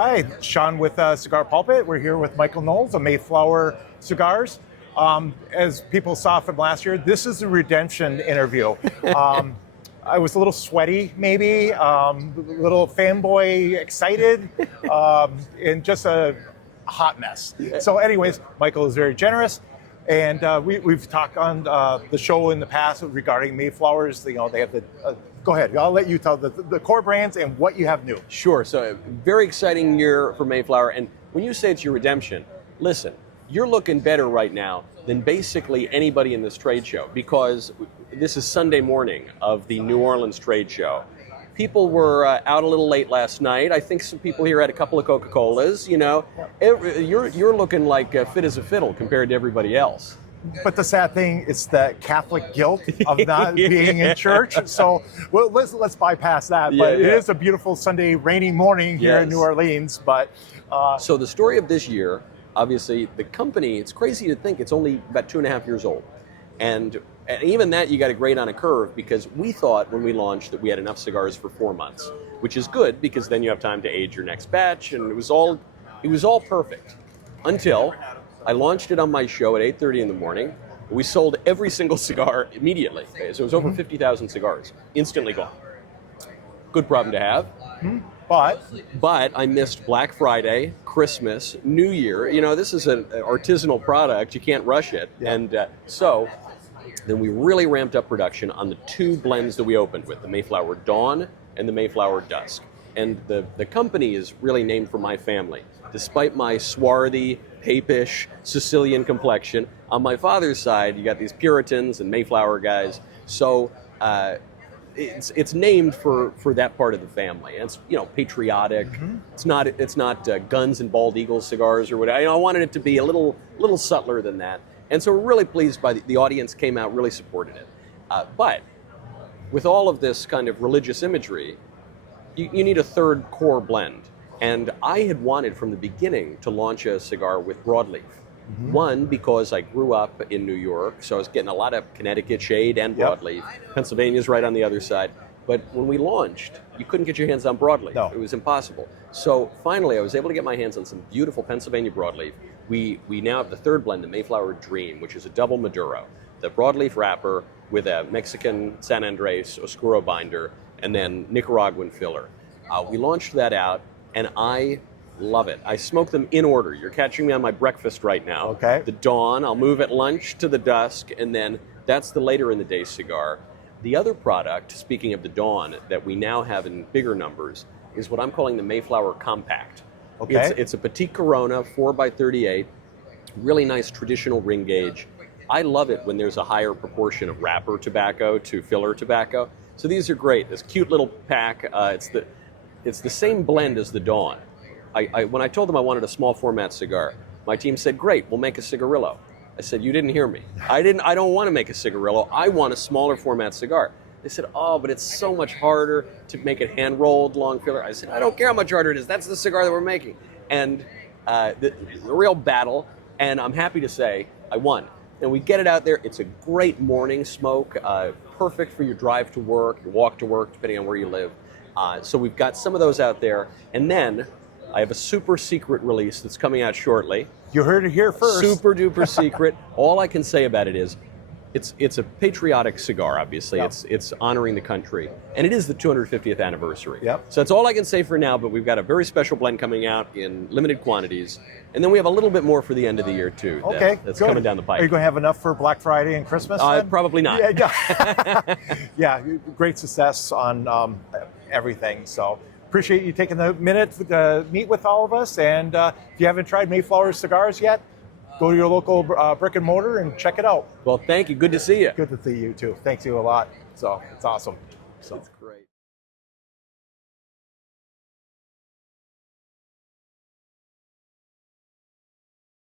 Hi, Sean with Cigar Pulpit. We're here with Michael Knowles of Mayflower Cigars. As people saw from last year, this is a redemption interview. I was a little sweaty, maybe, a little fanboy excited, and just a hot mess. So anyways, Michael is very generous. And we've talked on the show in the past regarding Mayflowers. You know, they have the. Go ahead. I'll let you tell the core brands and what you have new. Sure. So, very exciting year for Mayflower. And when you say it's your redemption, listen, you're looking better right now than basically anybody in this trade show, because this is Sunday morning of the New Orleans trade show. People were out a little late last night. I think some people here had a couple of Coca-Colas. You know, you're looking like fit as a fiddle compared to everybody else. But the sad thing is the Catholic guilt of not being in church. So well, let's bypass that. But it is a beautiful Sunday rainy morning here in New Orleans. But so the story of this year, obviously, the company, it's crazy to think it's only about 2.5 years old. And even that you got to grade on a curve, because we thought when we launched that we had enough cigars for 4 months, which is good because then you have time to age your next batch, and it was all perfect until I launched it on my show at 8:30 in the morning. We sold every single cigar immediately. So it was over 50,000 cigars, instantly gone. Good problem to have. But I missed Black Friday, Christmas, New Year. You know, this is an artisanal product. You can't rush it. And so then we really ramped up production on the 2 blends that we opened with, the Mayflower Dawn and the Mayflower Dusk. And the company is really named for my family. Despite my swarthy, papish, Sicilian complexion, on my father's side, you got these Puritans and Mayflower guys. So it's named for that part of the family. And it's, you know, patriotic. It's not Guns and Bald Eagle cigars or whatever. I wanted it to be a little subtler than that. And so we're really pleased by the audience came out, really supported it. But with all of this kind of religious imagery, you need a third core blend. And I had wanted from the beginning to launch a cigar with broadleaf. One, because I grew up in New York, so I was getting a lot of Connecticut shade and broadleaf. Pennsylvania's right on the other side. But when we launched, you couldn't get your hands on broadleaf. No. It was impossible. So finally, I was able to get my hands on some beautiful Pennsylvania broadleaf. We now have the third blend, the Mayflower Dream, which is a double Maduro. The broadleaf wrapper with a Mexican San Andres Oscuro binder, and then Nicaraguan filler. We launched that out, and I love it. I smoke them in order. You're catching me on my breakfast right now. Okay. The Dawn, I'll move at lunch to the Dusk, and then that's the later in the day cigar. The other product, speaking of the Dawn, that we now have in bigger numbers, is what I'm calling the Mayflower Compact. Okay. It's a Petite Corona, 4x38, really nice traditional ring gauge. I love it when there's a higher proportion of wrapper tobacco to filler tobacco. So these are great. This cute little pack. It's the same blend as the Dawn. When I told them I wanted a small format cigar, my team said, "Great, we'll make a cigarillo." I said, "You didn't hear me. I don't want to make a cigarillo. I want a smaller format cigar." They said, "Oh, but it's so much harder to make it hand-rolled, long filler." I said, "I don't care how much harder it is. That's the cigar that we're making." And the real battle, and I'm happy to say I won. And we get it out there. It's a great morning smoke, perfect for your drive to work, your walk to work, depending on where you live. So we've got some of those out there. And then I have a super secret release that's coming out shortly. You heard it here first. Super duper secret. All I can say about it is it's a patriotic cigar, obviously. Yep. It's honoring the country. And it is the 250th anniversary. Yep. So that's all I can say for now, but we've got a very special blend coming out in limited quantities. And then we have a little bit more for the end of the year, too. That's coming down the pipe. Are you going to have enough for Black Friday and Christmas? Probably not. Yeah, great success on everything. So appreciate you taking the minute to meet with all of us. And if you haven't tried Mayflower Cigars yet, go to your local brick and mortar and check it out. Well, thank you. Good to see you. Good to see you, too. Thanks you a lot. So it's awesome. So.